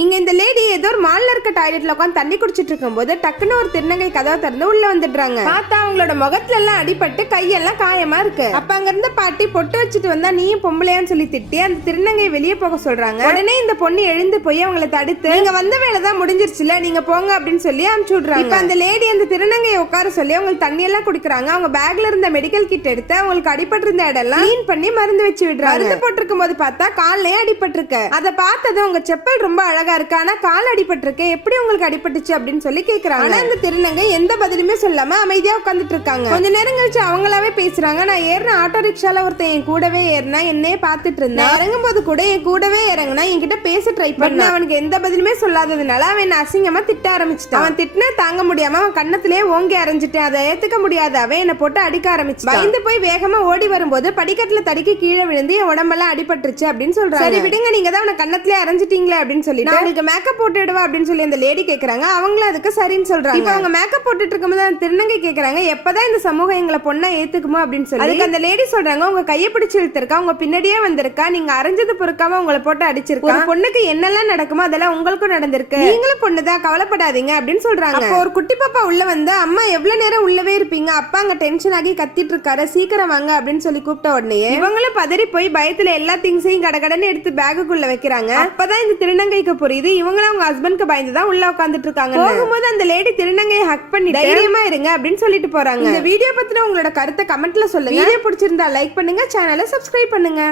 இங்க இந்த லேடி ஏதோ ஒரு மால்ல இருக்க டாய்லெட்ல உட்காந்து தண்ணி குடிச்சிட்டு இருக்கும்போது டக்குன்னு ஒரு திருநங்கை கதவை திறந்து உள்ள வந்துடுறாங்க. பார்த்தா அவங்களோட முகத்துல எல்லாம் அடிபட்டு கையெல்லாம் காயமா இருக்கு. அப்ப அங்க இருந்த பாட்டி பொட்டு வச்சுட்டு வந்தா நீயும் பொம்பளையான்னு சொல்லி திட்டி அந்த திருநங்கை வெளியே போக சொல்றாங்க. உடனே இந்த பொண்ணு எழுந்து போய் அவங்களை தடுத்து நீங்க வந்த வேலைதான் முடிஞ்சிருச்சுல நீங்க போங்க அப்படின்னு சொல்லி அனுப்பிச்சு விடுறாங்க. இப்ப அந்த லேடி அந்த திருநங்கையை உட்கார சொல்லி அவங்களுக்கு தண்ணி எல்லாம் குடிக்கிறாங்க. அவங்க பேக்ல இருந்த மெடிக்கல் கிட் எடுத்து அவங்களுக்கு அடிபட்டு இருந்த இடம்லாம் கிளீன் பண்ணி மருந்து வச்சு விடுறாங்க. மருந்து போட்டிருக்கும் போது பார்த்தா கால்லையே அடிபட்டிருக்கு. அதை பார்த்தது உங்க செப்பல் ரொம்ப அழகா இருக்கு, ஆனா கால் அடிபட்டிருக்கு, எப்படி உங்களுக்கு அடிபட்டுச்சு அப்படின்னு சொல்லி கேக்குறாங்க. ஆனா இந்த திருநங்கை எந்த பதிலுமே சொல்லாம அமைதியா உட்கார்ந்துட்டு இருக்காங்க. கொஞ்ச நேரம் கழிச்சு அவங்களாவே பேசுறாங்க. நான் ஏறின ஆட்டோ ரிக்ஷால ஒருத்தன் என் கூடவே ஏறினா என்னையே பார்த்துட்டு இருந்தான். இறங்கும் போது கூட என் கூடவே இறங்கினா என்கிட்ட பேச ட்ரை பண்ண அவனுக்கு எந்த பதிலுமே சொல்லாததுனால அவன் அசிங்கமா திட்ட ஆரம்பிச்சுட்டான். அவன் திட்டினா தாங்க முடியாம அவன் கண்ணத்திலேயே ஓங்கி அரைஞ்சிட்டேன். அதை ஏத்துக்க முடியாத அவன் என்னை போட்டு அடிக்க ஆரம்பிச்சுட்டான். பயந்து போய் வேகமா ஓடி வரும்போது படிக்கட்டுல தடிக்கி கீழே விழுந்து என் உடம்பெல்லாம் அடிபட்டுருச்சு அப்படின்னு சொல்றாங்க. சரி விடுங்க, நீங்க தான் அவனை கண்ணத்திலே அரைஞ்சிட்டீங்களே அப்படின்னு சொல்லிட்டு அவனுக்கு மேக்கப் போட்டுடுவா அப்படின்னு சொல்லி அந்த லேடி கேக்குறாங்க. அவங்களும் அதுக்கு சரின்னு சொல்றாங்க. இப்ப அவங்க மேக்கப் போட்டுட்டு இருக்கும்போது அந்த திருநங்கை கேக்குறாங்க எப்பதான் இந்த சமூகம் எங்களை பொண்ணா ஏத்துக்குமோ அப்படின்னு சொல்லி. அதுக்கு அந்த லேடி சொல்றாங்க உங்க கையை பிடிச்சு இழுத்திருக்கா, உங்க பின்னாடியே வந்திருக்கா, நீங்க அரைஞ்சது பொறுக்காம உங்களை போட்டு அடிச்சிருக்கா. ஒரு பொண்ணுக்கு என்னெல்லாம் நடக்குமோ அதெல்லாம் உங்களுக்கும் நடந்திருக்கு, நீங்களும் பொண்ணுதான், கவலைப்படாதீங்க அப்படின்னு சொல்றாங்க. அப்போ ஒரு குட்டி பாப்பா உள்ள வந்து அம்மா எவ்வளவு நேரம் உள்ளவே இருப்பீங்க, அப்பா அங்க டென்ஷன் ஆகி கத்திட்டு இருக்காரு, சீக்கிரம் வாங்க அப்படின்னு சொல்லி கூப்பிட்ட உடனே இவங்களும் பதறி போய் பயத்துல எல்லா திங்ஸையும் கடகடன்னு எடுத்து பேக்குக்குள்ள வைக்கிறாங்க. அப்பதான் இந்த திருநங்கைக்கு புரியுது இவங்களும் அவங்க ஹஸ்பண்ட்க்கு பயந்துதான் உள்ள உட்காந்துட்டு இருக்காங்க. போகும்போது அந்த லேடி திருநங்கையை ஹக் பண்ணி தைரியமா இருங்க அப்படின்னு சொல்லிட்டு போறாங்க. இந்த வீடியோ பத்தின உங்களோட கருத்தை கமெண்ட்ல சொல்லுங்க. வீடியோ பிடிச்சிருந்தா லைக் பண்ணுங்க, சேனலை சப்ஸ்கிரைப் பண்ணுங்க.